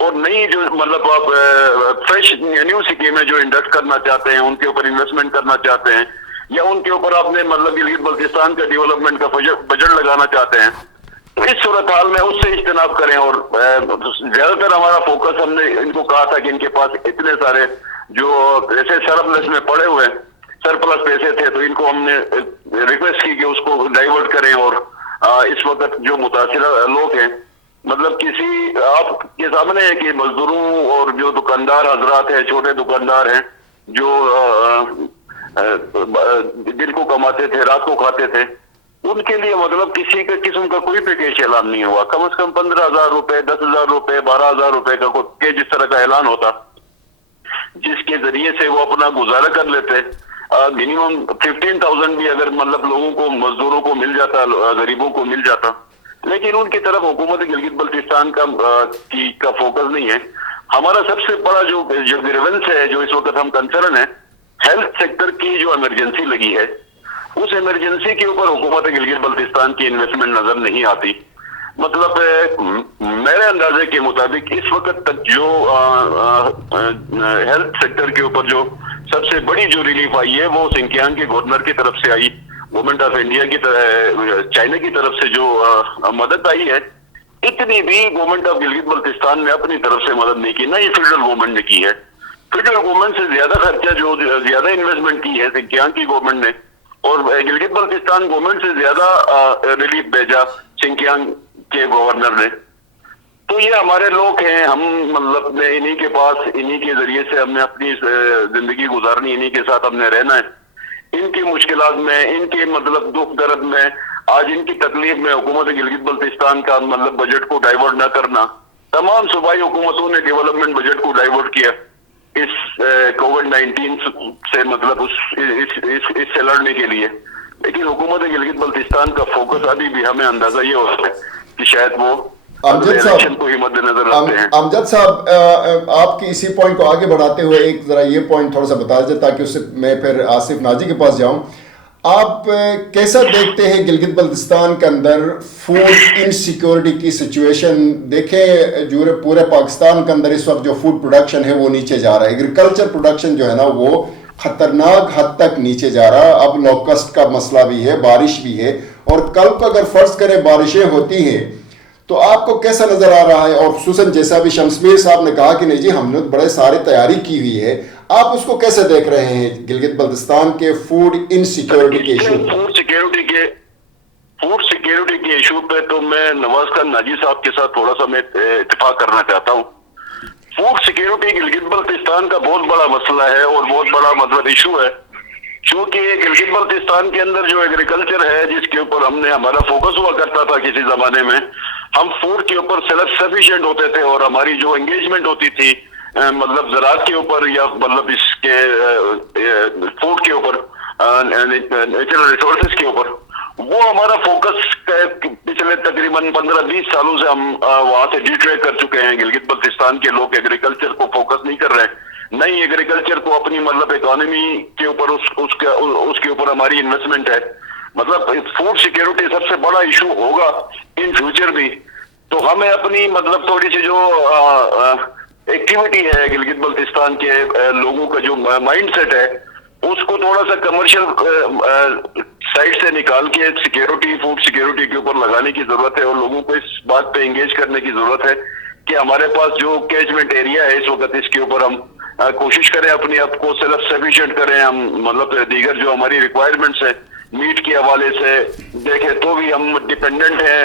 اور نئی جو مطلب آپ فریش نیو اسکیمیں جو انڈکٹ کرنا چاہتے ہیں، ان کے اوپر انویسٹمنٹ کرنا چاہتے ہیں، یا ان کے اوپر آپ نے مطلب گلگت بلتستان کا ڈیولپمنٹ کا بجٹ لگانا چاہتے ہیں، تو اس صورتحال میں اس سے اجتناب کریں. اور زیادہ تر ہمارا فوکس، ہم نے ان کو کہا تھا کہ ان کے پاس اتنے سارے جو ایسے سرپلس میں پڑے ہوئے سرپلس پیسے تھے، تو ان کو ہم نے ریکویسٹ کی کہ اس کو ڈائیورٹ کریں. اور اس وقت جو متاثرہ لوگ ہیں، مطلب کسی آپ کے سامنے ہے کہ مزدوروں اور جو دکاندار حضرات ہیں، چھوٹے دکاندار ہیں جو دن کو کماتے تھے رات کو کھاتے تھے، ان کے لیے مطلب کسی قسم کا کوئی پیکیج اعلان نہیں ہوا. کم از کم 15,000 روپے، 10,000 روپے، 12,000 روپے کا کوئی جس طرح کا اعلان ہوتا، جس کے ذریعے سے وہ اپنا گزارا کر لیتے. منیمم 15,000 بھی اگر مطلب لوگوں کو، مزدوروں کو مل جاتا، غریبوں کو مل جاتا. لیکن ان کی طرف حکومت گلگت بلتستان کا فوکس نہیں ہے. ہمارا سب سے بڑا جو گریونس ہے، جو اس وقت ہم کنسرن ہے، ہیلتھ سیکٹر کی جو ایمرجنسی لگی ہے، اس ایمرجنسی کے اوپر حکومت گلگت بلتستان کی انویسٹمنٹ نظر نہیں آتی. مطلب میرے اندازے کے مطابق اس وقت تک جو ہیلتھ سیکٹر کے اوپر جو سب سے بڑی جو ریلیف آئی ہے، وہ سنکیانگ کے گورنر کی طرف سے آئی. گورنمنٹ آف انڈیا کی چائنا کی طرف سے جو مدد آئی ہے، اتنی بھی گورنمنٹ آف گلگت بلتستان نے اپنی طرف سے مدد نہیں کی، نہ یہ فیڈرل گورنمنٹ نے کی ہے. فیڈرل گورنمنٹ سے زیادہ خرچہ، جو زیادہ انویسٹمنٹ کی ہے سنکیانگ کی گورنمنٹ نے، اور گلگت بلتستان گورنمنٹ سے زیادہ ریلیف بھیجا سنکیانگ کے گورنر نے. تو یہ ہمارے لوگ ہیں، ہم مطلب نے انہی کے پاس، انہی کے ذریعے سے ہم نے اپنی زندگی گزارنی، انہی کے ساتھ ہم نے رہنا ہے. ان کی مشکلات میں، ان کے مطلب دکھ درد میں، آج ان کی تکلیف میں حکومت گلگت بلتستان کا مطلب بجٹ کو ڈائیورٹ نہ کرنا. تمام صوبائی حکومتوں نے ڈیولپمنٹ بجٹ کو ڈائیورٹ کیا اس کووڈ-19 سے، مطلب اس سے لڑنے کے لیے. لیکن حکومت گلگت بلتستان کا فوکس ابھی بھی ہمیں اندازہ یہ ہوتا ہے کہ شاید وہ الیکشن کو ہی مد نظر رکھتے ہیں. امجد صاحب، آپ کی اسی پوائنٹ کو آگے بڑھاتے ہوئے ایک ذرا یہ پوائنٹ تھوڑا سا بتا دیجیے تاکہ اس سے میں پھر آصف ناجی کے پاس جاؤں. آپ کیسا دیکھتے ہیں گلگت بلتستان کے اندر فوڈ انسیکیورٹی کی سچویشن؟ دیکھیں جو پورے پاکستان کے اندر اس وقت جو فوڈ پروڈکشن ہے وہ نیچے جا رہا ہے. ایگریکلچر پروڈکشن جو ہے نا وہ خطرناک حد تک نیچے جا رہا ہے. اب لوکسٹ کا مسئلہ بھی ہے، بارش بھی ہے، اور کل کو اگر فرض کریں بارشیں ہوتی ہیں تو آپ کو کیسا نظر آ رہا ہے؟ اور خصوصاً جیسا بھی شمس میر صاحب نے کہا کہ نہیں جی ہم نے بڑے سارے تیاری کی ہوئی ہے، آپ اس کو کیسے دیکھ رہے ہیں گلگت بلتستان کے فوڈ انسیکیورٹی کے ایشو؟ فوڈ سیکیورٹی کے ایشو پہ تو میں نواز خان ناجی صاحب کے ساتھ تھوڑا سا میں اتفاق کرنا چاہتا ہوں. فوڈ سیکیورٹی گلگت بلتستان کا بہت بڑا مسئلہ ہے اور بہت بڑا مطلب ایشو ہے. چونکہ گلگت بلتستان کے اندر جو ایگریکلچر ہے، جس کے اوپر ہم نے ہمارا فوکس ہوا کرتا تھا کسی زمانے میں، ہم فوڈ کے اوپر سیلف سفیشینٹ ہوتے تھے، اور ہماری جو انگیجمنٹ ہوتی تھی مطلب زراعت کے اوپر یا مطلب اس کے فوڈ کے اوپر، نیچرل ریسورسز کے اوپر، وہ ہمارا فوکس پچھلے تقریباً 15-20 سالوں سے ہم وہاں سے ڈی ٹریک کر چکے ہیں. گلگت بلتستان کے لوگ ایگریکلچر کو فوکس نہیں کر رہے ہیں، نہیں ایگریکلچر کو اپنی مطلب اکانومی کے اوپر اس کے اوپر ہماری انویسٹمنٹ ہے. مطلب فوڈ سیکیورٹی سب سے بڑا ایشو ہوگا ان فیوچر بھی. تو ہمیں اپنی مطلب تھوڑی سی جو ایکٹیویٹی ہے گلگت بلتستان کے لوگوں کا جو مائنڈ سیٹ ہے، اس کو تھوڑا سا کمرشل سائڈ سے نکال کے سیکیورٹی، فوڈ سیکیورٹی کے اوپر لگانے کی ضرورت ہے، اور لوگوں کو اس بات پہ انگیج کرنے کی ضرورت ہے کہ ہمارے پاس جو کیچمنٹ ایریا ہے اس وقت، اس کے اوپر ہم کوشش کریں اپنے آپ کو سیلف سفیشینٹ کریں. ہم مطلب دیگر جو ہماری ریکوائرمنٹس ہیں میٹ کے حوالے سے دیکھیں تو بھی ہم ڈپینڈنٹ ہیں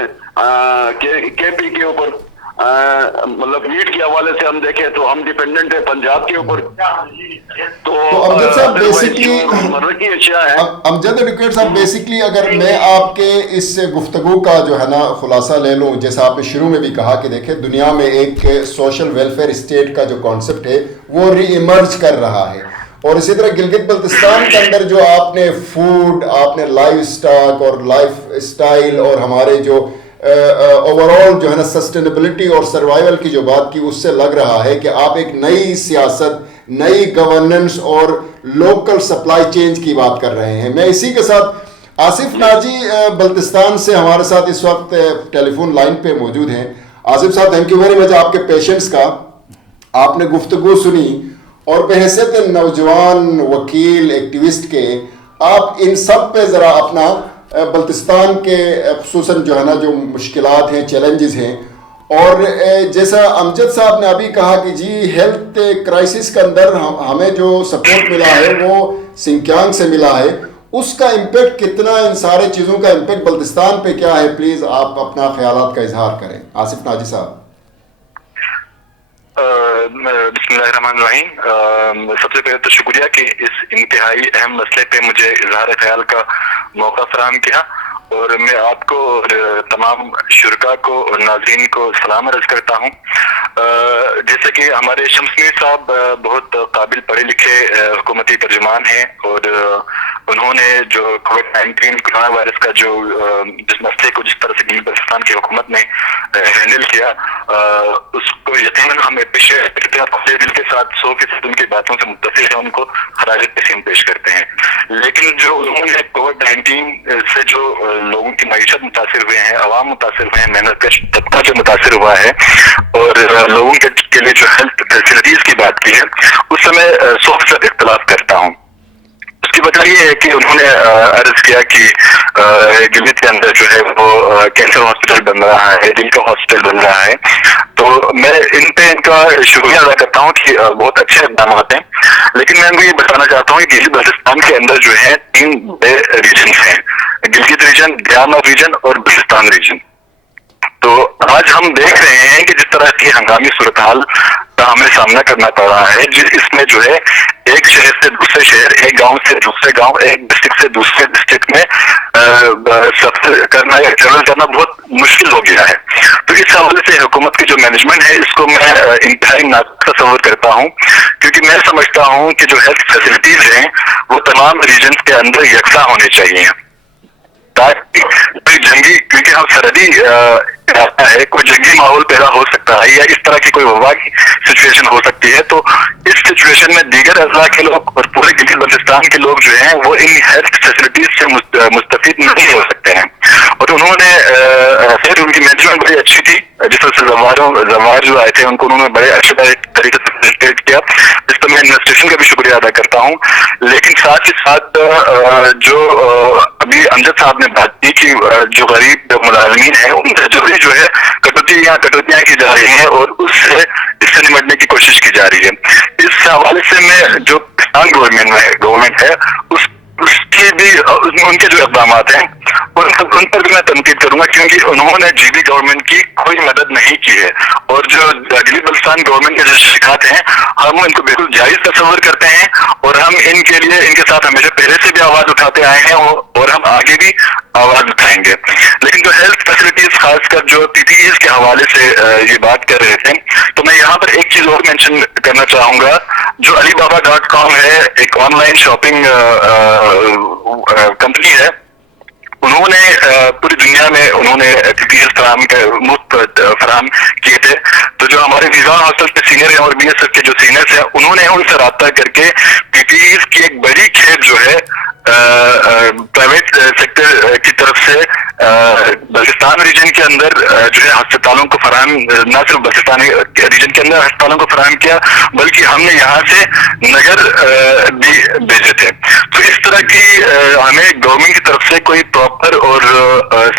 کے پی کے اوپر. مطلب میٹ کے حوالے سے ہم دیکھیں تو ہم ڈپینڈنٹ ہیں پنجاب کے اوپر. تو امجد صاحب بیسکلی، مرکی اشیاء ہے. امجد ایڈوکیٹ صاحب بیسکلی اگر میں آپ کے اس گفتگو کا جو ہے نا خلاصہ لے لوں، جیسا آپ نے شروع میں بھی کہا کہ دیکھیں دنیا میں ایک سوشل ویلفیئر اسٹیٹ کا جو کانسیپٹ ہے وہ ری ایمرج کر رہا ہے، اور اسی طرح گلگت بلتستان کے اندر جو آپ نے فوڈ، آپ نے لائف اسٹاک اور لائف اسٹائل اور ہمارے جو اوور آل جو ہے نا سسٹینیبلٹی اور سروائیول کی جو بات کی، اس سے لگ رہا ہے کہ آپ ایک نئی سیاست، نئی گورننس اور لوکل سپلائی چین کی بات کر رہے ہیں. میں اسی کے ساتھ آصف ناجی بلتستان سے ہمارے ساتھ اس وقت ٹیلی فون لائن پہ موجود ہیں. آصف صاحب تھینک یو ویری مچ آپ کے پیشنس کا. آپ نے گفتگو سنی اور بحیثیت نوجوان وکیل ایکٹیوسٹ کے آپ ان سب پہ ذرا اپنا بلتستان کے خصوصاً جو ہے نا جو مشکلات ہیں چیلنجز ہیں، اور جیسا امجد صاحب نے ابھی کہا کہ جی ہیلتھ کرائسس کے اندر ہمیں جو سپورٹ ملا ہے وہ سنکیانگ سے ملا ہے، اس کا امپیکٹ کتنا، ان سارے چیزوں کا امپیکٹ بلتستان پہ کیا ہے؟ پلیز آپ اپنا خیالات کا اظہار کریں. آصف ناجی صاحب. بسم اللہ الرحمن الرحیم. سب سے پہلے تو شکریہ کہ اس انتہائی اہم مسئلے پہ مجھے اظہار خیال کا موقع فراہم کیا، اور میں آپ کو اور تمام شرکاء کو اور ناظرین کو سلام عرض کرتا ہوں. جیسے کہ ہمارے شمس میر صاحب بہت قابل پڑھے لکھے حکومتی ترجمان ہیں، اور انہوں نے جو کووڈ-19 کورونا وائرس کا جو جس مسئلے کو جس طرح سے بلوچستان کی حکومت نے ہینڈل کیا، اس کو یقیناً ہم اپنے دل کے ساتھ 100% ان کی باتوں سے متفق ہیں، ان کو خراج تحسین پیش کرتے ہیں. لیکن جو انہوں نے کووڈ-19 سے جو لوگوں کی معیشت متاثر ہوئے ہیں، عوام متاثر ہوئے ہیں، محنت کش طبقہ جو متاثر ہوا ہے، اور لوگوں کے لیے جو ہیلتھ فیسلٹیز کی بات کی ہے، اس سے میں 100% اختلاف کرتا ہوں. اس کی وجہ یہ ہے کہ انہوں نے عرض کیا کہ گلگت کے اندر جو ہے وہ کینسر ہاسپٹل بن رہا ہے، دل کا ہاسپٹل بن رہا ہے. تو میں ان کا شکریہ ادا کرتا ہوں کہ بہت اچھے اقدامات ہیں. لیکن میں ان کو یہ بتانا چاہتا ہوں کہ گلگت بلتستان کے اندر جو ہے 3 بڑے ریجنس ہیں: گلگت ریجن، دیامر ریجن اور بلتستان ریجن. تو آج ہم دیکھ رہے ہیں کہ جس طرح کی ہنگامی صورتحال کا ہمیں سامنا کرنا پڑ رہا ہے، اس میں جو ہے ایک شہر سے دوسرے شہر، ایک گاؤں سے دوسرے گاؤں، ایک ڈسٹرکٹ سے دوسرے ڈسٹرکٹ میں سفر کرنا یا ٹریول کرنا بہت مشکل ہو گیا ہے. تو اس حوالے سے حکومت کی جو مینجمنٹ ہے، اس کو میں انتہائی ناقص تصور کرتا ہوں، کیونکہ میں سمجھتا ہوں کہ جو ہیلتھ فیسلٹیز ہیں وہ تمام ریجنز کے اندر یکساں ہونے چاہیے، تاکہ کوئی جنگی، کیونکہ ہم سرحدی علاقہ ہے، کوئی جنگی ماحول پیدا ہو سکتا ہے یا اس طرح کی کوئی وبا کی سچویشن ہو سکتی ہے. تو اس سچویشن میں دیگر اضلاع کے لوگ اور پورے گلگت بلتستان کے لوگ جو ہیں وہ ان ہیلتھ فیسلٹیز سے مستفید نہیں ہو سکتے ہیں. اور انہوں نے خیر ان کی مینجمنٹ بڑی اچھی تھی، جس طرح سے زوار جو آئے تھے ان کو انہوں نے بڑے اچھے طریقے سے فیسلٹیٹ کیا، جس پر میں ایڈمنسٹریشن کا بھی شکریہ ادا کرتا ہوں. لیکن ساتھ ہی ساتھ جو ابھی امجد صاحب نے بات کی کہ جو غریب ملازمین ہیں ان سے جو ہے کٹوتیاں کی جا رہی ہیں، اور اس سے نمٹنے کی کوشش کی جا رہی ہے. اس حوالے سے میں جو پاکستان گورنمنٹ ہے اس کی بھی ان کے جو اقدامات ہیں ان پر بھی میں تنقید کروں گا، کیونکہ انہوں نے جی بی گورنمنٹ کی کوئی مدد نہیں کی ہے. اور جو گلگت بلتستان گورنمنٹ کے جو شکایات ہیں ہم ان کو بالکل جائز تصور کرتے ہیں، اور ہم ان کے لیے ان کے ساتھ ہمیشہ پہلے سے بھی آواز اٹھاتے آئے ہیں، اور ہم آگے بھی آواز اٹھائیں گے. لیکن جو ہیلتھ فیسلٹیز خاص کر جو پی پی ایز کے حوالے سے یہ بات کر رہے تھے، تو میں یہاں پر ایک چیز اور مینشن کرنا چاہوں گا. جو alibaba.com ہے، ایک آن لائن شاپنگ کمپنی ہے، انہوں نے پوری دنیا میں انہوں نے پی پی ایس مفت فراہم کیے تھے. تو جو ہمارے ویزا ہاسٹل کے سینئر ہیں اور بی ایس ایف کے جو سینئرس ہیں، انہوں نے ان سے رابطہ کر کے پی پی ایس کی ایک بڑی کھیپ جو ہے پرائیویٹ سیکٹر کی طرف سے بلتستان ریجن کے اندر جو ہے ہسپتالوں کو فراہم، نہ صرف بلتستان ریجن کے اندر ہسپتالوں کو فراہم کیا، بلکہ ہم نے یہاں سے نگر بھی بھیجے تھے. تو اس طرح کی ہمیں گورنمنٹ کی طرف سے کوئی پراپر اور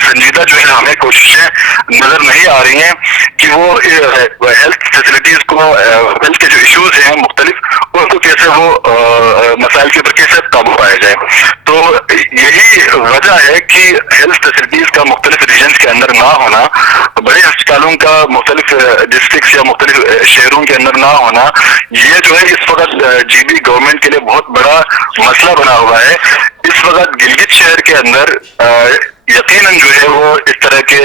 سنجیدہ جو ہے ہمیں کوششیں نظر نہیں آ رہی ہیں کہ وہ ہیلتھ فیسلٹیز کو، ہیلتھ کے جو ایشوز ہیں مختلف، ان کو کیسے وہ مسائل کے اوپر کیسے قابو پایا جائے. تو یہی وجہ ہے کہ ہیلتھ فیسلٹیز کا مختلف ریجنز کے اندر نہ ہونا، بڑے ہسپتالوں کا مختلف ڈسٹرکٹس یا مختلف شہروں کے اندر نہ ہونا، یہ جو ہے اس وقت جی بی گورنمنٹ کے لیے بہت بڑا مسئلہ بنا ہوا ہے. اس وقت گلگت شہر کے اندر یقیناً جو ہے وہ اس طرح کے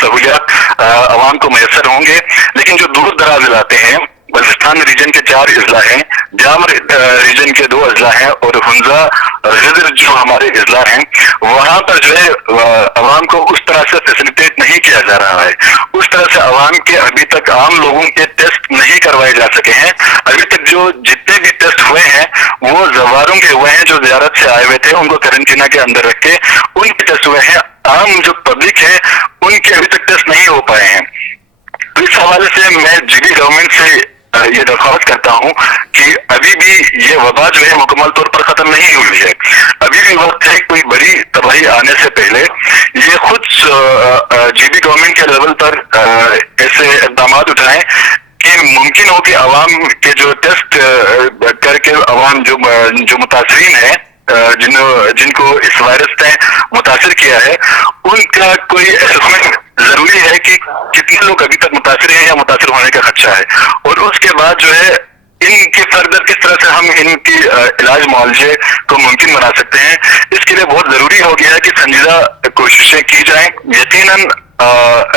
سہولیات عوام کو میسر ہوں گے. لیکن جو دور دراز علاقے ہیں، بلتستان ریجن کے 4 اضلاع ہیں، دیامر ریجن کے 2 اضلاع ہیں، اور ہنزا غدر جو ہمارے اضلاع ہیں، وہاں پر جو ہے عوام کو اس طرح سے فیسلیٹیٹ نہیں کیا جا رہا ہے. اس طرح سے عوام کے ابھی تک عام لوگوں کے ٹیسٹ نہیں کروائے جا سکے ہیں. ابھی تک جو جتنے بھی ٹیسٹ ہوئے ہیں وہ زواروں کے ہوئے ہیں، جو زیارت سے آئے ہوئے تھے ان کو قرنطینہ کے اندر رکھ کے ان کے ٹیسٹ ہوئے ہیں. عام جو پبلک ہے ان کے ابھی تک ٹیسٹ نہیں ہو پائے ہیں. اس حوالے سے میں جی بی گورنمنٹ سے یہ درخواست کرتا ہوں کہ ابھی بھی یہ وبا جو ہے مکمل طور پر ختم نہیں ہوئی ہے. ابھی بھی وقت ہے کوئی بڑی تباہی آنے سے پہلے یہ خود جی بی گورنمنٹ کے لیول پر ایسے اقدامات اٹھائیں کہ ممکن ہو کہ عوام کے جو ٹیسٹ کر کے عوام جو متاثرین ہیں جن کو اس وائرس نے متاثر کیا ہے ان کا کوئی اسسمنٹ ضروری ہے کہ کتنے لوگ ابھی تک متاثر ہیں یا متاثر ہونے کا خدشہ ہے, اور اس کے بعد جو ہے ان کے فردر کس طرح سے ہم ان کی علاج معالجے کو ممکن بنا سکتے ہیں. اس کے لیے بہت ضروری ہو گیا ہے کہ سنجیدہ کوششیں کی جائیں. یقیناً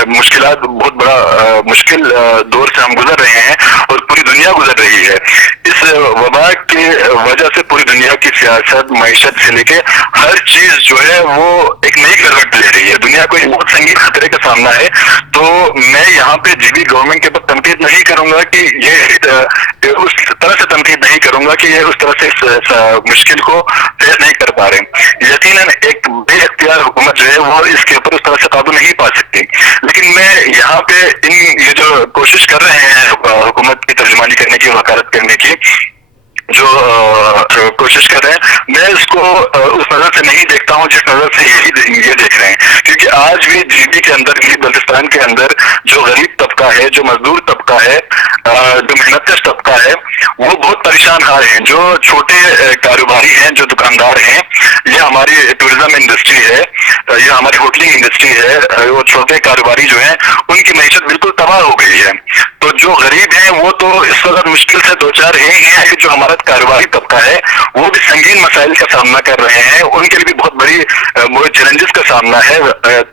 مشکلات بہت بڑا مشکل دور سے ہم گزر رہے ہیں اور پوری دنیا گزر رہی ہے. اس وبا کی وجہ سے پوری دنیا کی سیاست, معیشت سے لے کے ہر چیز جو ہے وہ ایک نئی کروٹ لے رہی ہے. دنیا کو ایک بہت سنگین خطرے کا سامنا ہے. تو میں یہاں پہ جی بی گورنمنٹ کے اوپر تنقید نہیں کروں گا کہ یہ اس طرح سے تنقید نہیں کروں گا کہ یہ اس طرح سے اس مشکل کو فیس نہیں کر پا رہے. یقیناً ایک بے اختیار حکومت جو ہے وہ اس کے اوپر اس طرح سے قابو نہیں پا سکتی, لیکن میں یہاں پہ یہ جو کوشش کر رہے ہیں حکومت کی ترجمانی کرنے کی, وکالت کرنے کی, جو کوشش کر رہے ہیں, میں اس کو اس نظر سے نہیں دیکھتا ہوں جس نظر سے یہ دیکھ رہے ہیں. کیونکہ آج بھی جی بی کے اندر, بلتستان کے اندر جو غریب طبقہ ہے, جو مزدور طبقہ ہے, جو محنت کش طبقہ ہے, وہ بہت پریشان حال ہیں. جو چھوٹے کاروباری ہیں, جو دکاندار ہیں, یہ ہماری ٹورزم انڈسٹری ہے, یہ ہماری ہوٹلنگ انڈسٹری ہے, وہ چھوٹے کاروباری جو ہیں ان کی معیشت بالکل تباہ ہو گئی ہے. تو جو غریب ہیں وہ تو اس وقت مشکل سے دو چار ہیں, کہ جو ہمارا کاروباری طبقہ ہے وہ بھی سنگین مسائل کا سامنا کر رہے ہیں, ان کے لیے بھی بہت بڑی چیلنجز کا سامنا ہے.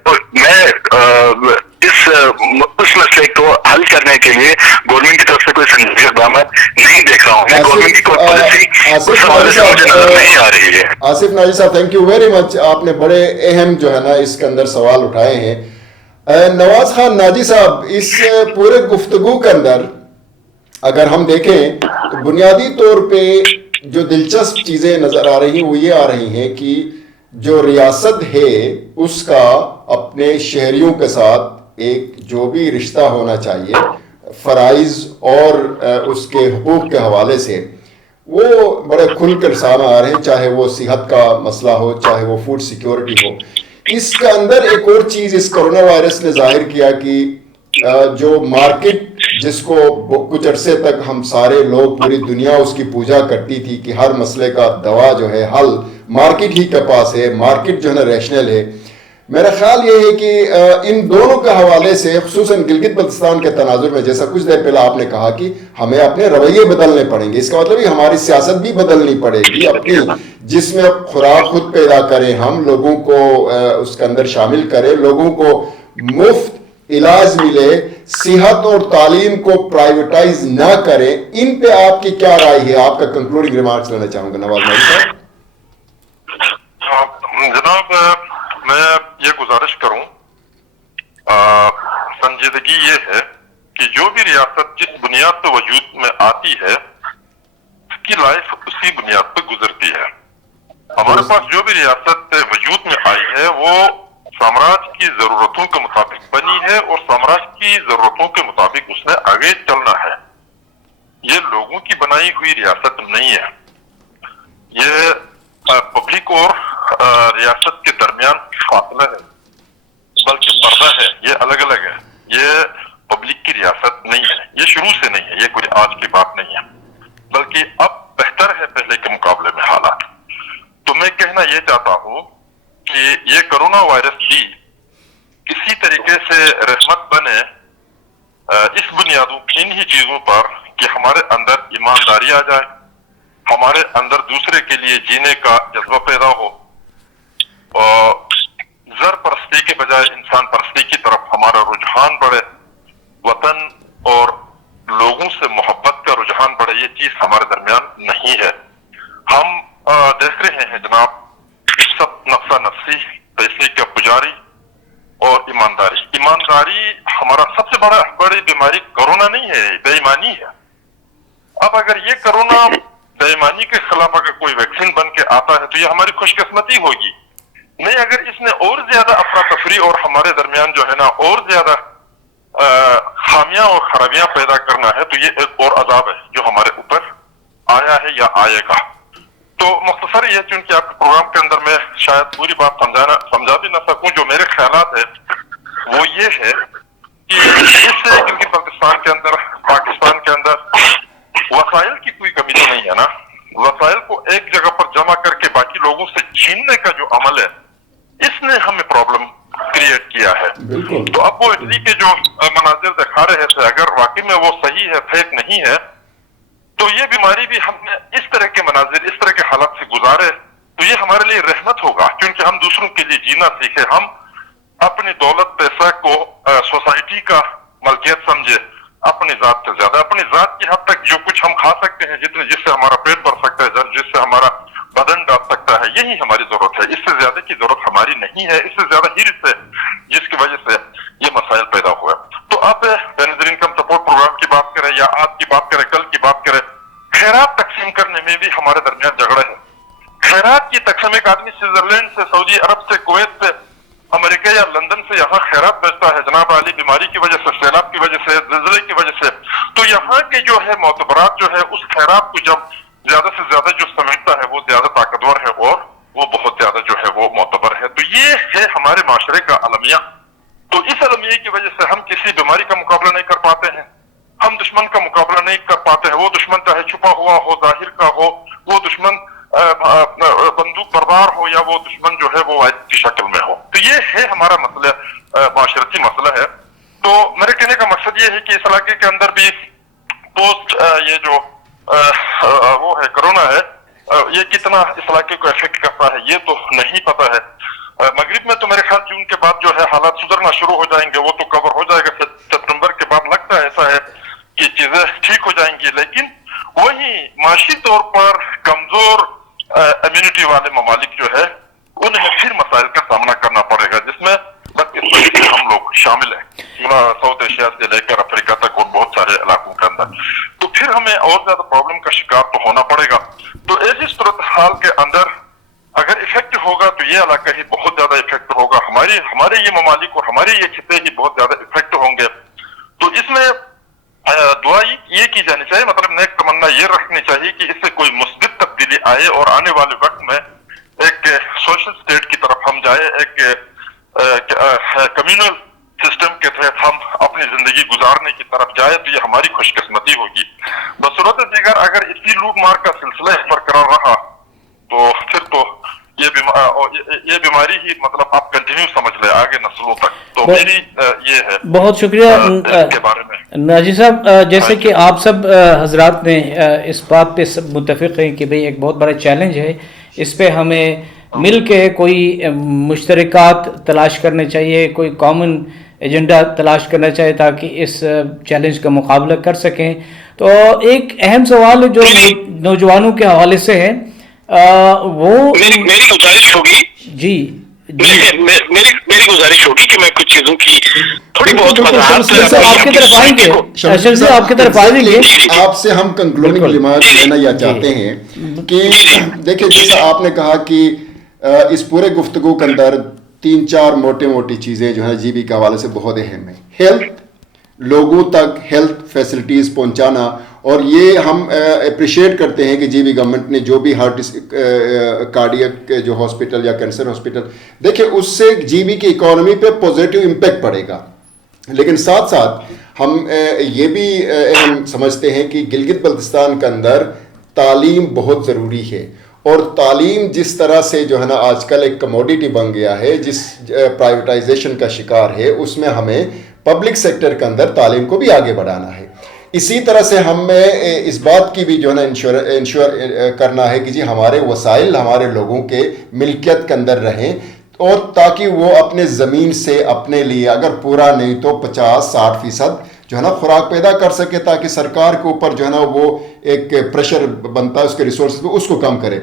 تو میں اس مسئلے کو حل کرنے کے لیے گورنمنٹ کی طرف سے کوئی سنجیدہ اقدامات نہیں دیکھ رہا ہوں. گورنمنٹ کی کوئی پالیسی اس حوالے سے مجھے نظر نہیں آ رہی ہے. آصف ناجی صاحب, تھینک یو ویری مچ. آپ نے بڑے اہم جو ہے نا اس کے اندر سوال اٹھائے ہیں. نواز خان ناجی صاحب, اس پورے گفتگو کے اندر اگر ہم دیکھیں تو بنیادی طور پہ جو دلچسپ چیزیں نظر آ رہی ہیں وہ یہ آ رہی ہیں کہ جو ریاست ہے اس کا اپنے شہریوں کے ساتھ ایک جو بھی رشتہ ہونا چاہیے فرائض اور اس کے حقوق کے حوالے سے, وہ بڑے کھل کر سامنے آ رہے ہیں, چاہے وہ صحت کا مسئلہ ہو, چاہے وہ فوڈ سیکیورٹی ہو. اس کے اندر ایک اور چیز اس کرونا وائرس نے ظاہر کیا کہ جو مارکیٹ جس کو کچھ عرصے تک ہم سارے لوگ, پوری دنیا اس کی پوجا کرتی تھی کہ ہر مسئلے کا دوا جو ہے, حل مارکیٹ ہی کے پاس ہے, مارکیٹ جو ہے نا ریشنل ہے. میرا خیال یہ ہے کہ ان دونوں کے حوالے سے خصوصاً گلگت بلتستان کے تناظر میں, جیسا کچھ دیر پہلے آپ نے کہا کہ ہمیں اپنے رویے بدلنے پڑیں گے, اس کا مطلب ہماری سیاست بھی بدلنی پڑے گی, اپنی جس میں خوراک خود پیدا کریں, ہم لوگوں کو اس کے اندر شامل کریں, لوگوں کو مفت علاج ملے, صحت اور تعلیم کو پرائیویٹائز نہ کریں. ان پہ آپ کی کیا رائے ہے؟ آپ کا کنکلوڈنگ ریمارکس لینا چاہوں گا نواز بھائی صاحب. جناب, میں یہ گزارش کروں, سنجیدگی یہ ہے کہ جو بھی ریاست جس بنیاد پہ وجود میں آتی ہے اس کی لائف اسی بنیاد پہ گزرتی ہے. ہمارے پاس جو بھی ریاست وجود میں آئی ہے وہ سامراج کی ضرورتوں کے مطابق بنی ہے اور سامراج کی ضرورتوں کے مطابق اس نے آگے چلنا ہے. یہ لوگوں کی بنائی ہوئی ریاست نہیں ہے, یہ پبلک اور ریاست کے درمیان فاصلہ ہے, بلکہ پردہ ہے, یہ الگ الگ ہے. یہ پبلک کی ریاست نہیں ہے, یہ شروع سے نہیں ہے, یہ کوئی آج کی بات نہیں ہے, بلکہ اب بہتر ہے پہلے کے مقابلے میں حالات. تو میں کہنا یہ چاہتا ہوں کہ یہ کرونا وائرس بھی کسی طریقے سے رحمت بنے اس بنیادوں, ان ہی چیزوں پر کہ ہمارے اندر ایمانداری آ جائے, ہمارے اندر دوسرے کے لیے جینے کا جذبہ پیدا ہو, اور زر پرستی کے بجائے انسان پرستی کی طرف ہمارا رجحان بڑھے, وطن اور لوگوں سے محبت کا رجحان بڑھے. یہ چیز ہمارے درمیان نہیں ہے. ہم دیکھ رہے ہیں جناب, اس سب نفسہ نفسی, پیسے کا پجاری اور ایمانداری. ایمانداری ہمارا سب سے بڑی بیماری کرونا نہیں ہے, بے ایمانی ہے. اب اگر یہ کرونا بے ایمانی کے خلاف اگر کوئی ویکسین بن کے آتا ہے تو یہ ہماری خوش قسمتی ہوگی. نہیں, اگر اس نے اور زیادہ افراتفری اور ہمارے درمیان جو ہے نا اور زیادہ خامیاں اور خرابیاں پیدا کرنا ہے تو یہ ایک اور عذاب ہے جو ہمارے اوپر آیا ہے یا آئے گا. تو مختصر یہ چونکہ آپ کے پروگرام کے اندر میں شاید پوری بات سمجھا بھی نہ سکوں, جو میرے خیالات ہے وہ یہ ہے کہ اس سے گلگت بلتستان کے اندر, پاکستان کے اندر وسائل کی کوئی کمی تو نہیں ہے نا. وسائل کو ایک جگہ پر جمع کر کے باقی لوگوں سے چھیننے کا جو عمل ہے اس نے ہمیں پرابلم کریٹ کیا ہے. تو اب وہ اٹلی کے جو مناظر دکھا رہے تھے اگر واقعی میں وہ صحیح ہے, فیک نہیں ہے, تو یہ بیماری بھی ہم نے اس طرح کے مناظر, اس طرح کے حالات سے گزارے تو یہ ہمارے لیے رحمت ہوگا, کیونکہ ہم دوسروں کے لیے جینا سیکھے, ہم اپنی دولت پیسہ کو سوسائٹی کا ملکیت سمجھے اپنی ذات سے زیادہ. اپنی ذات کی حد تک جو کچھ ہم کھا سکتے ہیں, جس سے ہمارا پیٹ بھر سکتا ہے, جس سے ہمارا بدن ڈال سکتا ہے, یہی ہماری ضرورت ہے. اس سے زیادہ کی ضرورت ہماری نہیں ہے. اس سے زیادہ ہرس ہے جس کی وجہ سے یہ مسائل پیدا ہوئے. تو آپ بینظیر انکم سپورٹ پروگرام کی بات کریں یا آج کی بات کریں, کل کی بات کریں, خیرات تقسیم کرنے میں بھی ہمارے درمیان جھگڑے ہیں. خیرات کی تقسیم, ایک آدمی سوئٹزرلینڈ سے, سعودی عرب سے, کویت سے, امریکہ یا لندن سے یہاں خیرات بھیجتا ہے جناب علی, بیماری کی وجہ سے, سیلاب کی وجہ سے, زلزلے کی وجہ سے. تو یہاں کے جو ہے معتبرات جو ہے اس خیرات کو جب زیادہ سے زیادہ جو سمجھتا ہے وہ زیادہ طاقتور ہے اور وہ بہت زیادہ جو ہے وہ معتبر ہے. تو یہ ہے ہمارے معاشرے کا المیہ. تو اس المیے کی وجہ سے ہم کسی بیماری کا مقابلہ نہیں کر پاتے ہیں, ہم دشمن کا مقابلہ نہیں کر پاتے ہیں. وہ دشمن چاہے چھپا ہوا ہو, ظاہر کا ہو, وہ دشمن بندوق بردار ہو, یا وہ دشمن جو ہے وہ آیت کی شکل میں ہو. تو یہ ہے ہمارا مسئلہ, معاشرتی مسئلہ ہے. تو میرے کہنے کا مقصد یہ ہے کہ اس علاقے کے اندر بھی پوسٹ یہ جو وہ ہے کرونا ہے, یہ کتنا اس علاقے کو افیکٹ کرتا ہے یہ تو نہیں پتا ہے. مغرب میں تو میرے خیال جون کے بعد جو ہے حالات سدھرنا شروع ہو جائیں گے, وہ تو کور ہو جائے گا. سپٹمبر کے بعد لگتا ہے ایسا ہے کہ چیزیں ٹھیک ہو جائیں گی. لیکن وہی معاشی طور پر کمزور امیونٹی والے ممالک جو ہے انہیں پھر مسائل کا سامنا کرنا پڑے گا, جس میں ہم لوگ شامل ہیں, ساؤتھ ایشیا سے لے کر افریقہ تک اور بہت سارے علاقوں کے اندر. تو پھر ہمیں اور زیادہ پرابلم کا شکار تو ہونا پڑے گا. تو ایسی صورتحال کے اندر اگر افیکٹ ہوگا تو یہ علاقہ ہی بہت زیادہ افیکٹ ہوگا, ہمارے یہ ممالک اور ہمارے یہ خطے ہی بہت زیادہ افیکٹ ہوں گے. تو اس میں دعا یہ کی جانی چاہیے, مطلب نیک تمنا یہ رکھنی چاہیے کہ اس سے کوئی مثبت تبدیلی آئے اور آنے والے وقت میں ایک سوشل اسٹیٹ کی طرف ہم جائے, ایک کمیونل سسٹم کے تحت ہم اپنی زندگی گزارنے کی طرف جائے. تو یہ ہماری خوش قسمتی ہوگی. بصورت دیگر اگر اسی لوٹ مار کا سلسلہ برقرار رہا تو پھر تو یہ بیماری ہی مطلب آپ کنٹینیو سمجھ لیں آگے نسلوں تک. تو میری یہ ہے. بہت شکریہ کے بارے میں ناجی صاحب, جیسے کہ آپ سب حضرات نے اس بات پہ سب متفق ہیں کہ بھئی ایک بہت بڑا چیلنج ہے, اس پہ ہمیں مل کے کوئی مشترکات تلاش کرنے چاہیے, کوئی کامن ایجنڈا تلاش کرنا چاہیے تاکہ اس چیلنج کا مقابلہ کر سکیں. تو ایک اہم سوال جو نوجوانوں کے حوالے سے ہے وہ میری گزارش ہوگی جی میری گزارش ہوگی کہ میں کچھ چیزوں کی تھوڑی بہت وضاحت آپ کی طرف آئیں گے, اشرف سے آپ کی طرف آئیں گے. آپ سے ہم کنکلوڈنگ ریمارک لینا یہ چاہتے ہیں کہ دیکھیں جیسا آپ نے کہا کہ اس پورے گفتگو کے اندر 3-4 موٹی چیزیں جو ہے جی بی کے حوالے سے بہت اہم ہیں. ہیلتھ, لوگوں تک ہیلتھ فیسلٹیز پہنچانا, اور یہ ہم اپریشیٹ کرتے ہیں کہ جی بی گورنمنٹ نے جو بھی ہارٹ کارڈیک جو ہاسپٹل یا کینسر ہاسپٹل دیکھیں اس سے جی بی کی اکانومی پہ پازیٹیو امپیکٹ پڑے گا. لیکن ساتھ ساتھ ہم یہ بھی اہم سمجھتے ہیں کہ گلگت بلتستان کے اندر تعلیم بہت ضروری ہے, اور تعلیم جس طرح سے جو ہے نا آج کل ایک کموڈیٹی بن گیا ہے, جس پرائیویٹائزیشن کا شکار ہے, اس میں ہمیں پبلک سیکٹر کے اندر تعلیم کو بھی آگے بڑھانا ہے. اسی طرح سے ہمیں اس بات کی بھی جو ہے نا انشور کرنا ہے کہ جی ہمارے وسائل ہمارے لوگوں کے ملکیت کے اندر رہیں, اور تاکہ وہ اپنے زمین سے اپنے لیے اگر پورا نہیں تو 50-60% جو ہے نا خوراک پیدا کر سکے, تاکہ سرکار کے اوپر جو ہے نا وہ ایک پریشر بنتا ہے اس کے ریسورسز پہ, اس کو کم کرے.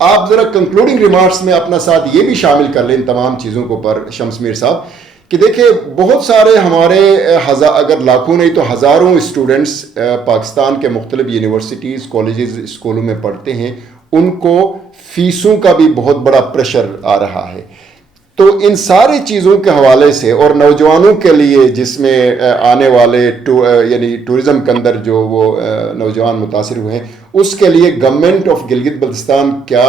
آپ ذرا کنکلوڈنگ ریمارکس میں اپنا ساتھ یہ بھی شامل کر لیں ان تمام چیزوں کے اوپر شمس میر صاحب, کہ دیکھیں بہت سارے ہمارے اگر لاکھوں نہیں تو ہزاروں اسٹوڈنٹس پاکستان کے مختلف یونیورسٹیز, کالجز, اسکولوں میں پڑھتے ہیں, ان کو فیسوں کا بھی بہت بڑا پریشر آ رہا ہے. تو ان ساری چیزوں کے حوالے سے اور نوجوانوں کے لیے جس میں آنے والے یعنی ٹورزم کے اندر جو وہ نوجوان متاثر ہوئے ہیں, اس کے لیے گورنمنٹ آف گلگت بلتستان کیا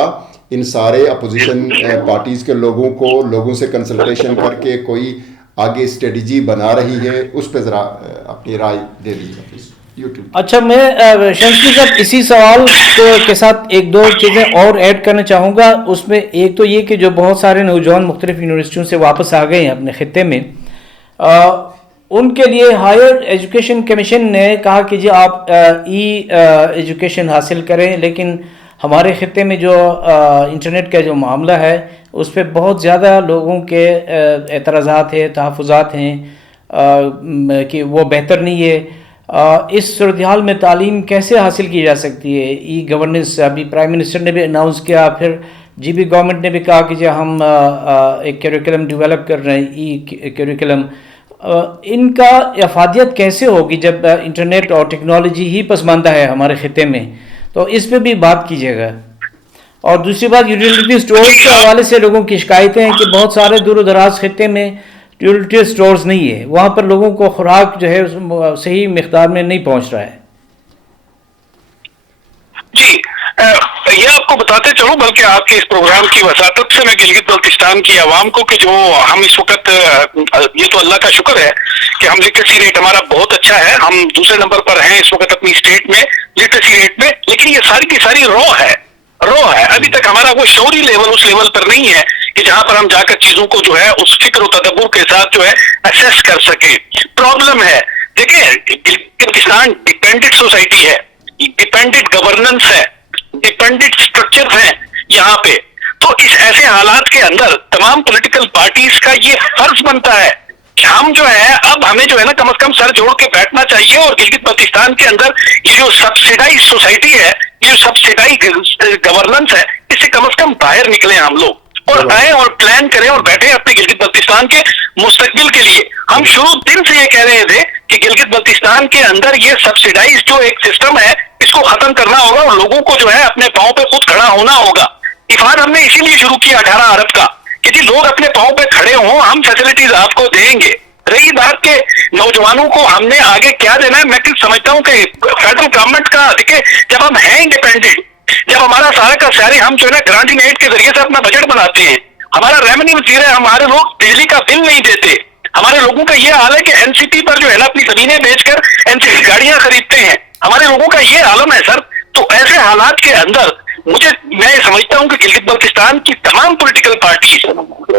ان سارے اپوزیشن پارٹیز کے لوگوں سے کنسلٹیشن کر کے کوئی آگے اسٹریٹجی بنا رہی ہے؟ اس پہ ذرا اپنی رائے دے دیجیے پلیز. اچھا, میں شمسی صاحب اسی سوال کے ساتھ ایک دو چیزیں اور ایڈ کرنا چاہوں گا. اس میں ایک تو یہ کہ جو بہت سارے نوجوان مختلف یونیورسٹیوں سے واپس آ گئے ہیں اپنے خطے میں, ان کے لیے ہائر ایجوکیشن کمیشن نے کہا کہ جی آپ ایجوکیشن حاصل کریں, لیکن ہمارے خطے میں جو انٹرنیٹ کا جو معاملہ ہے اس پہ بہت زیادہ لوگوں کے اعتراضات ہیں, تحفظات ہیں کہ وہ بہتر نہیں ہے. اس صورتحال میں تعلیم کیسے حاصل کی جا سکتی ہے؟ ای گورننس ابھی پرائم منسٹر نے بھی اناؤنس کیا, پھر جی بی گورنمنٹ نے بھی کہا کہ جی ہم ایک کیریکلم ڈیولپ کر رہے ہیں, ای کیریکلم. ان کا افادیت کیسے ہوگی جب انٹرنیٹ اور ٹیکنالوجی ہی پسماندہ ہے ہمارے خطے میں؟ تو اس پہ بھی بات کیجیے گا. اور دوسری بات, یوٹیلیٹی اسٹورز کے حوالے سے لوگوں کی شکایتیں ہیں کہ بہت سارے دور و دراز خطے میں یوٹیلیٹی اسٹورز نہیں ہے, وہاں پر لوگوں کو خوراک جو ہے صحیح مقدار میں نہیں پہنچ رہا ہے. جی, یہ آپ کو بتاتے چلوں, بلکہ آپ کے اس پروگرام کی وساطت سے میں گلگت بلتستان کی عوام کو کہ جو ہم اس وقت, یہ تو اللہ کا شکر ہے کہ ہم لٹریسی ریٹ ہمارا بہت اچھا ہے, ہم دوسرے نمبر پر ہیں اس وقت اپنی اسٹیٹ میں لٹریسی ریٹ میں, لیکن یہ ساری کی ساری رو ہے. ابھی تک ہمارا وہ شعوری لیول اس لیول پر نہیں ہے کہ جہاں پر ہم جا کر چیزوں کو جو ہے اس فکر و تدبر کے ساتھ جو ہے اسیس کر سکیں. پرابلم ہے, دیکھیں پاکستان ڈیپینڈنٹ سوسائٹی ہے, ڈیپینڈنٹ گورننس ہے, ڈیپینڈنٹ اسٹرکچر ہیں یہاں پہ. تو اس ایسے حالات کے اندر تمام پولیٹیکل پارٹیز کا یہ فرض بنتا ہے کہ ہم جو ہے اب ہمیں جو ہے نا کم از کم سر جوڑ کے بیٹھنا چاہیے, اور گلگت بلتستان کے اندر یہ جو سبسیڈائز سوسائٹی ہے, یہ جو سبسیڈائز گورننس ہے, اس سے کم از کم باہر نکلیں ہم لوگ اور آئیں اور پلان کریں اور بیٹھیں اپنے گلگت بلتستان کے مستقبل کے لیے. ہم شروع دن سے یہ کہہ رہے تھے کہ گلگت بلتستان کے اندر یہ سبسیڈائز جو ایک سسٹم ہے اس کو ختم کرنا ہوگا اور لوگوں کو جو ہے اپنے پاؤں پہ خود کھڑا ہونا ہوگا. افاد ہم نے اسی لیے شروع کیا 18 ارب کا کہ جی لوگ اپنے پاؤں پہ کھڑے ہوں, ہم فیسلٹیز آپ کو دیں گے. رہی بات کہ نوجوانوں کو ہم نے آگے کیا دینا ہے, میں سمجھتا ہوں کہ فیڈرل گورنمنٹ کا, دیکھیں جب ہم ہیں انڈیپینڈنٹ, جب ہمارا سارا کا سارے ہم جو ہے نا گرانٹنگ ایڈ کے ذریعے سے اپنا بجٹ بناتے ہیں, ہمارا ریونیو وزیر ہے, ہمارے لوگ بجلی کا بل نہیں دیتے, ہمارے لوگوں کا یہ حال ہے کہ این سی پی پر جو ہے نا اپنی زمینیں بیچ کر این سی پی گاڑیاں خریدتے ہیں, ہمارے لوگوں کا یہ عالم ہے سر. تو ایسے حالات کے اندر میں سمجھتا ہوں کہ گلگت بلتستان کی تمام پولیٹیکل پارٹیز,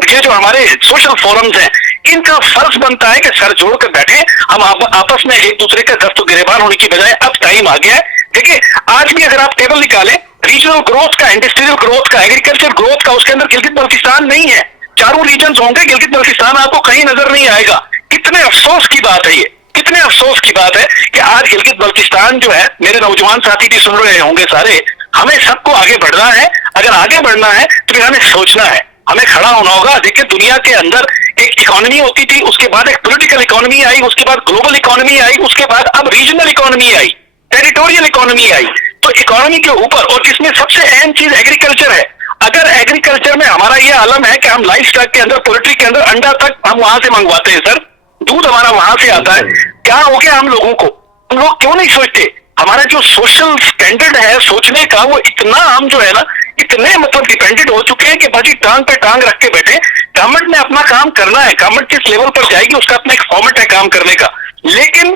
یہ جو ہمارے سوشل فورمز ہیں, ان کا فرض بنتا ہے کہ سر جوڑ کر بیٹھیں, ہم آپس میں ایک دوسرے کا گرفت و گریبان ہونے کی بجائے اب ٹائم آ گیا ہے. دیکھیں آج بھی اگر آپ ٹیبل نکالیں ریجنل گروتھ کا, انڈسٹریل گروتھ کا, ایگریکلچر گروتھ کا, اس کے اندر گلگت بلتستان نہیں ہے. چاروں ریجنز ہوں گے, گلگت بلتستان آپ کو کہیں نظر نہیں آئے گا. کتنے افسوس کی بات ہے یہ, کتنے افسوس کی بات ہے کہ آج گلگت بلتستان جو ہے, میرے نوجوان ساتھی بھی سن رہے ہوں گے سارے, ہمیں سب کو آگے بڑھنا ہے. اگر آگے بڑھنا ہے تو پھر ہمیں سوچنا ہے, ہمیں کھڑا ہونا ہوگا. دیکھیں دنیا کے اندر ایک اکانومی ہوتی تھی, اس کے بعد ایک پولیٹیکل اکانومی آئی, اس کے بعد گلوبل اکانومی آئی, اس کے بعد اب ریجنل اکانومی آئی, ٹیریٹوریل اکانومی آئی. تو اکانومی کے اوپر, اور جس میں سب سے اہم چیز ایگریکلچر ہے. اگر ایگریکلچر میں ہمارا یہ عالم ہے کہ ہم لائف اسٹاک کے اندر, پولٹری کے اندر انڈا تک ہم وہاں سے منگواتے ہیں سر, دودھ ہمارا وہاں سے آتا ہے, کیا ہو گیا ہم لوگوں کو؟ ہم لوگ کیوں نہیں سوچتے؟ ہمارا جو سوشل سٹینڈرڈ ہے سوچنے کا, وہ اتنا ہم جو ہے نا اتنے مطلب ڈیپینڈنٹ ہو چکے ہیں کہ بھاجی ٹانگ پہ ٹانگ رکھ کے بیٹھے. گورنمنٹ نے اپنا کام کرنا ہے, گورنمنٹ کس لیول پر جائے گی اس کا اپنا ایک فارمیٹ ہے کام کرنے کا, لیکن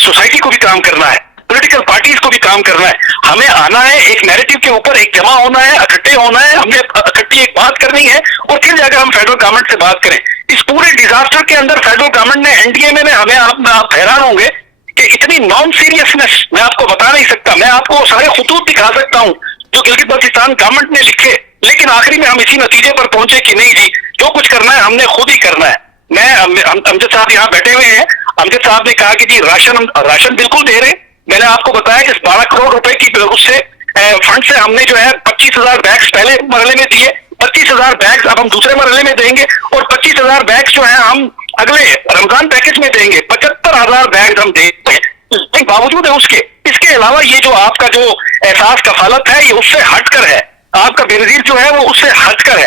سوسائٹی کو بھی کام کرنا ہے, پولیٹیکل پارٹیز کو بھی کام کرنا ہے. ہمیں آنا ہے ایک نیریٹو کے اوپر, ایک جمع ہونا ہے, اکٹھے ہونا ہے, ہم نے اکٹھی ایک بات کرنی ہے, اور پھر جا کر ہم فیڈرل گورنمنٹ سے بات کریں. اس پورے ڈیزاسٹر کے اندر فیڈرل گورنمنٹ نے این ڈی اے میں ہمیں, آپ حیران ہوں گے کہ اتنی نان سیریسنس میں آپ کو بتا نہیں سکتا. میں آپ کو سارے خطوط دکھا سکتا ہوں جو گلگت بلتستان گورنمنٹ نے لکھے, لیکن آخری میں ہم اسی نتیجے پر پہنچے کہ نہیں جی جو کچھ کرنا ہے ہم نے خود ہی کرنا ہے. میں امجد صاحب یہاں بیٹھے ہوئے ہیں, امجد صاحب نے کہا کہ جی راشن بالکل دے رہے. میں نے آپ کو بتایا کہ 12 کروڑ روپے کی اس سے فنڈ سے ہم نے جو ہے 25,000 بیگس پہلے مرحلے میں دیے, 25,000 بیگس اب ہم دوسرے مرحلے میں دیں گے, اور 25,000 بیگس جو ہیں ہم اگلے رمضان پیکج میں دیں گے. 75,000 بیگس ہم دیں گے. لیکن باوجود ہے اس کے علاوہ یہ جو آپ کا جو احساس کفالت ہے یہ اس سے ہٹ کر ہے, آپ کا بے نظیر جو ہے وہ اس سے ہٹ کر ہے.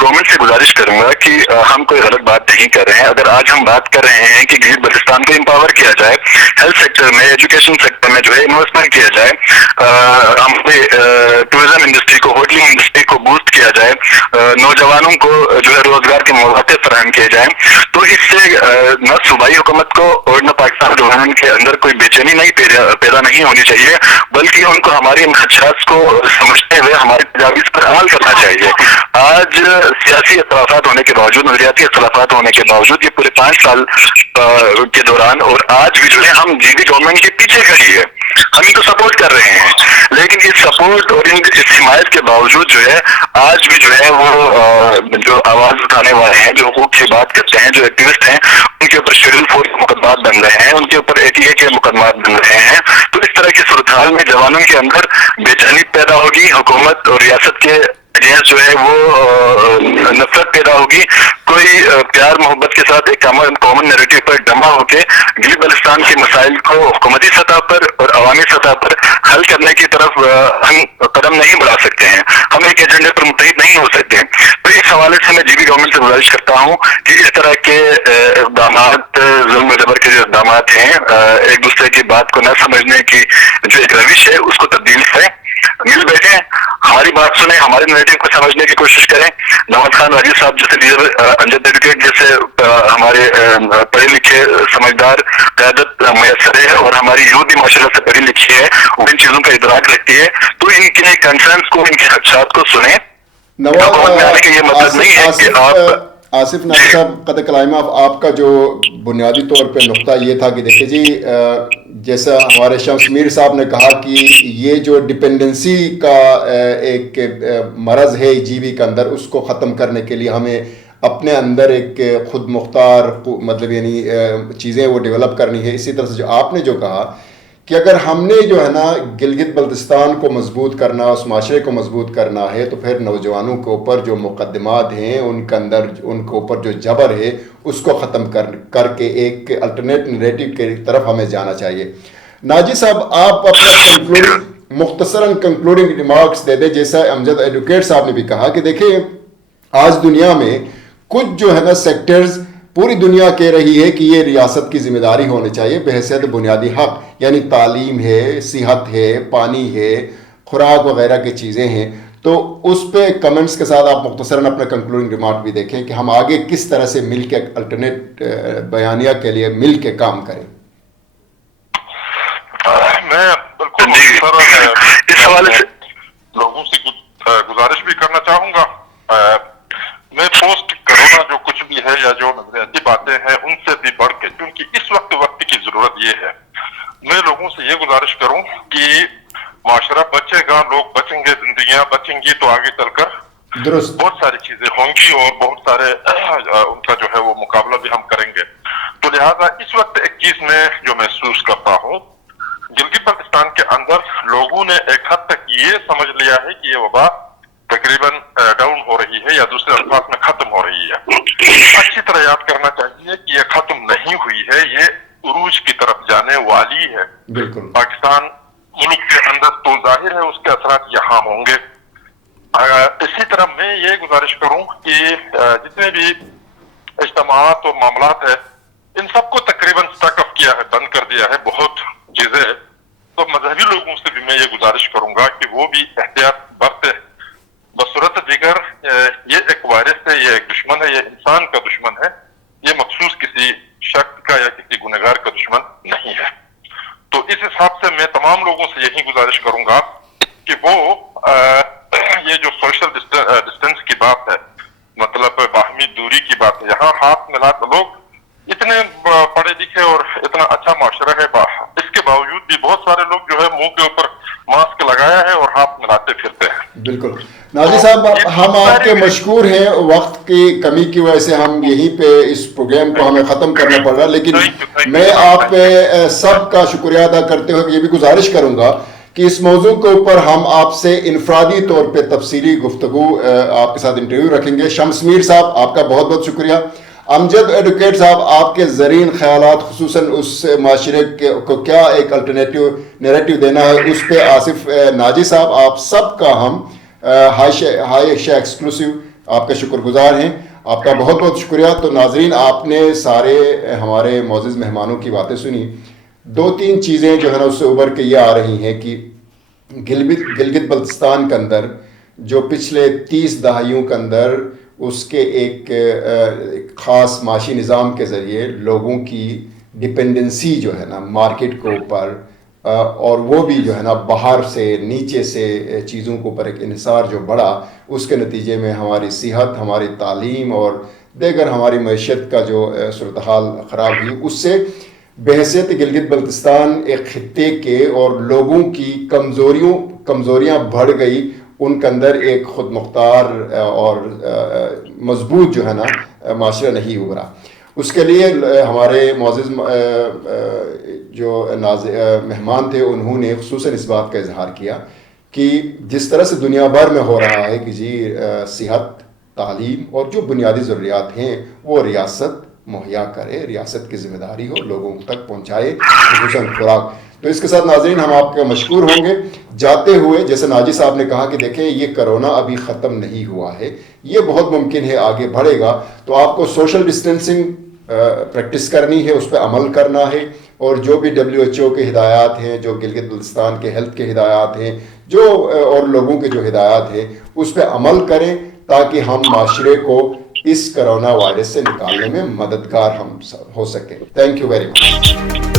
گورنمنٹ سے گزارش کروں گا کہ ہم کوئی غلط بات نہیں کر رہے ہیں. اگر آج ہم بات کر رہے ہیں کہ گلگت بلتستان کو امپاور کیا جائے, ہیلتھ سیکٹر میں, ایجوکیشن سیکٹر میں جو ہے انویسٹمنٹ کیا جائے, ہمارے ٹورزم انڈسٹری کو, ہوٹلنگ انڈسٹری کو بوسٹ کیا جائے, نوجوانوں کو جو ہے روزگار کے مواقع فراہم کیے جائیں, تو اس سے نہ صوبائی حکومت کو اور نہ پاکستان گورنمنٹ کے اندر کوئی بے چینی نہیں پیدا نہیں ہونی چاہیے, بلکہ ان کو ہماری ان خدشات کو سمجھتے ہوئے ہماری تجاویز پر عمل کرنا چاہیے. آج سیاسی اختلافات ہونے کے باوجود, نظریاتی اختلافات ہونے کے باوجود, یہ پورے 5 سال کے دوران اور آج بھی جو ہے ہم جی بی گورنمنٹ کے پیچھے کھڑی ہے, ہم ان کو سپورٹ کر رہے ہیں, لیکن اس سپورٹ اور اس حمایت کے باوجود جو ہے آج بھی جو ہے وہ جو آواز اٹھانے والے ہیں, جو حقوق کی بات کرتے ہیں, جو ایکٹیوسٹ ہیں, ان کے اوپر شیڈول 4 کے مقدمات بن رہے ہیں, ان کے اوپر ATA کے مقدمات بن رہے ہیں. تو اس طرح کی صورتحال میں جوانوں کے اندر بے چینی پیدا ہوگی, حکومت اور ریاست کے اگینسٹ جو ہے وہ نفرت پیدا ہوگی. کوئی پیار محبت کے ساتھ ایک کامن نیریٹو پر جمع ہو کے گلگت بلتستان کے مسائل کو حکومتی سطح پر اور عوامی سطح پر حل کرنے کی طرف ہم قدم نہیں بڑھا سکتے ہیں, ہم ایک ایجنڈے پر متحد نہیں ہو سکتے. تو اس حوالے سے میں جی بی گورنمنٹ سے گزارش کرتا ہوں کہ اس طرح کے اقدامات, ظلم و جبر کے جو اقدامات ہیں, ایک دوسرے کی بات کو نہ سمجھنے کی جو ایک روش ہے, اس کو تبدیل کریں, مل بیٹھیں, ہماری بات سنیں, ہمارے نیریٹو کو سمجھنے کی کوشش کریں. نواز خان راجی صاحب جیسے لیڈر, امجد ایڈوکیٹ جیسے ہمارے پڑھے لکھے سمجھدار قیادت میسر ہے, اور ہماری یوتھ بھی ماشاء اللہ سے پڑھی لکھی ہے, وہ ان چیزوں کا ادراک رکھتی ہے, تو ان کے کنسرنس کو, ان کے خدشات کو سنیں. نواز یہ مطلب نہیں ہے کہ آپ آصف ناظر صاحب قد کلائمہ, آپ کا جو بنیادی طور پہ نقطہ یہ تھا کہ دیکھیں جی, جیسا ہمارے شمس میر صاحب نے کہا کہ یہ جو ڈپینڈنسی کا ایک مرض ہے جی بی کے اندر, اس کو ختم کرنے کے لیے ہمیں اپنے اندر ایک خود مختار مطلب یعنی چیزیں وہ ڈیولپ کرنی ہے. اسی طرح سے جو آپ نے جو کہا کہ اگر ہم نے جو ہے نا گلگت بلتستان کو مضبوط کرنا, اس معاشرے کو مضبوط کرنا ہے, تو پھر نوجوانوں کے اوپر جو مقدمات ہیں, ان کے اندر ان کے اوپر جو جبر ہے, اس کو ختم کر کے ایک الٹرنیٹ نیریٹو کی طرف ہمیں جانا چاہیے. ناجی صاحب, آپ اپنا مختصراً کنکلوڈنگ ریمارکس دے دیں. جیسا امجد ایڈوکیٹ صاحب نے بھی کہا کہ دیکھیں آج دنیا میں کچھ جو ہے نا سیکٹرز پوری دنیا کہہ رہی ہے کہ یہ ریاست کی ذمہ داری ہونی چاہیے بحیثیت بنیادی حق, یعنی تعلیم ہے, صحت ہے, پانی ہے, خوراک وغیرہ کی چیزیں ہیں. تو اس پہ کمنٹس کے ساتھ آپ مختصراً اپنا کنکلوڈنگ ریمارک بھی دیکھیں کہ ہم آگے کس طرح سے مل کے الٹرنیٹ بیانیہ کے لیے مل کے کام کریں. میں بالکل اس حوالے سے لوگوں سے گزارش بھی کرنا چاہوں گا. میں پوسٹ کرونا جو کچھ بھی ہے یا جو نظریاتی باتیں ہیں ان سے بھی بڑھ کے, کیونکہ اس وقت کی ضرورت یہ ہے, میں لوگوں سے یہ گزارش کروں کہ معاشرہ بچے گا, لوگ بچیں گے, زندگیاں بچیں گی, تو آگے چل کر درست بہت ساری چیزیں ہوں گی اور بہت سارے ان کا جو ہے وہ مقابلہ بھی ہم کریں گے. تو لہٰذا اس وقت ایک چیز میں جو محسوس کرتا ہوں, گلگت بلتستان کے اندر لوگوں نے ایک حد تک یہ سمجھ لیا ہے کہ یہ وبا تقریباً ڈاؤن ہو رہی ہے, یا دوسرے الفاظ میں ختم ہو رہی ہے. اچھی طرح یاد کرنا چاہیے کہ یہ ختم نہیں ہوئی ہے, یہ عروج کی طرف جانے والی ہے. بالکل پاکستان ملک کے اندر تو ظاہر ہے اس کے اثرات یہاں ہوں گے. اسی طرح میں یہ گزارش کروں کہ جتنے بھی اجتماعات اور معاملات ہیں ان سب کو تقریباً اسٹک اپ کیا ہے, بند کر دیا ہے بہت چیزیں. تو مذہبی لوگوں سے بھی میں یہ گزارش کروں گا کہ وہ بھی احتیاط برتے. بصورت دیگر یہ ایک وائرس ہے, یہ ایک دشمن ہے, یہ انسان کا دشمن ہے, یہ مخصوص کسی شخص کا یا کسی گنہگار کا دشمن نہیں ہے. تو اس حساب سے میں تمام لوگوں سے یہی گزارش کروں گا کہ وہ یہ جو سوشل ڈسٹینس کی بات ہے, مطلب باہمی دوری کی بات ہے, یہاں ہاتھ ملا کر لوگ اتنے پڑھے لکھے اور اتنا اچھا معاشرہ ہے, اس کے باوجود بھی بہت سارے لوگ جو ہے منہ کے اوپر ماسک لگایا ہے اور ہاتھ ملاتے پھرتے ہیں. بالکل ناظر صاحب, ہم آپ کے مشکور ہیں, وقت کی کمی کی وجہ سے ہم یہیں پہ اس پروگرام کو ہمیں ختم کرنا پڑ رہا, لیکن میں آپ سب کا شکریہ ادا کرتے ہوئے یہ بھی گزارش کروں گا کہ اس موضوع کے اوپر ہم آپ سے انفرادی طور پہ تفصیلی گفتگو آپ کے ساتھ انٹرویو رکھیں گے. شمس میر صاحب آپ کا بہت بہت شکریہ. امجد ایڈوکیٹ صاحب, آپ کے زرین خیالات خصوصاً اس معاشرے کو کیا ایک الٹرنیٹیو نیریٹو دینا ہے اس پہ. آصف ناجی صاحب, آپ سب کا ہم ہائی ایشیا ایکسکلوسیو آپ کا شکر گزار ہیں. آپ کا بہت بہت شکریہ. تو ناظرین آپ نے سارے ہمارے معزز مہمانوں کی باتیں سنی. 2-3 چیزیں جو ہے نا اس سے ابھر کے یہ آ رہی ہیں کہ گلگت بلتستان کے اندر جو پچھلے 30 دہائیوں کے اندر اس کے ایک خاص معاشی نظام کے ذریعے لوگوں کی ڈپینڈنسی جو ہے نا مارکیٹ کے اوپر اور وہ بھی جو ہے نا باہر سے نیچے سے چیزوں کے اوپر ایک انحصار جو بڑھا, اس کے نتیجے میں ہماری صحت, ہماری تعلیم اور دیگر ہماری معیشت کا جو صورتحال خراب ہوئی, اس سے بحیثیت گلگت بلتستان ایک خطے کے اور لوگوں کی کمزوریاں بڑھ گئی. ان کے اندر ایک خود مختار اور مضبوط جو ہے نا معاشرہ نہیں ابھرا. اس کے لیے ہمارے معزز جو مہمان تھے انہوں نے خصوصاً اس بات کا اظہار کیا کہ جس طرح سے دنیا بھر میں ہو رہا ہے کہ جی صحت, تعلیم اور جو بنیادی ضروریات ہیں وہ ریاست مہیا کرے, ریاست کی ذمہ داری ہو, لوگوں تک پہنچائے, خصوصاً خوراک. تو اس کے ساتھ ناظرین ہم آپ کا مشکور ہوں گے. جاتے ہوئے جیسے ناجی صاحب نے کہا کہ دیکھیں یہ کرونا ابھی ختم نہیں ہوا ہے, یہ بہت ممکن ہے آگے بڑھے گا, تو آپ کو سوشل ڈسٹینسنگ پریکٹس کرنی ہے, اس پہ عمل کرنا ہے, اور جو بھی WHO کے ہدایات ہیں, جو گلگت بلتستان کے ہیلتھ کے ہدایات ہیں, جو اور لوگوں کے جو ہدایات ہیں اس پہ عمل کریں تاکہ ہم معاشرے کو اس کرونا وائرس سے نکالنے میں مددگار ہم ہو سکیں. Thank you very much.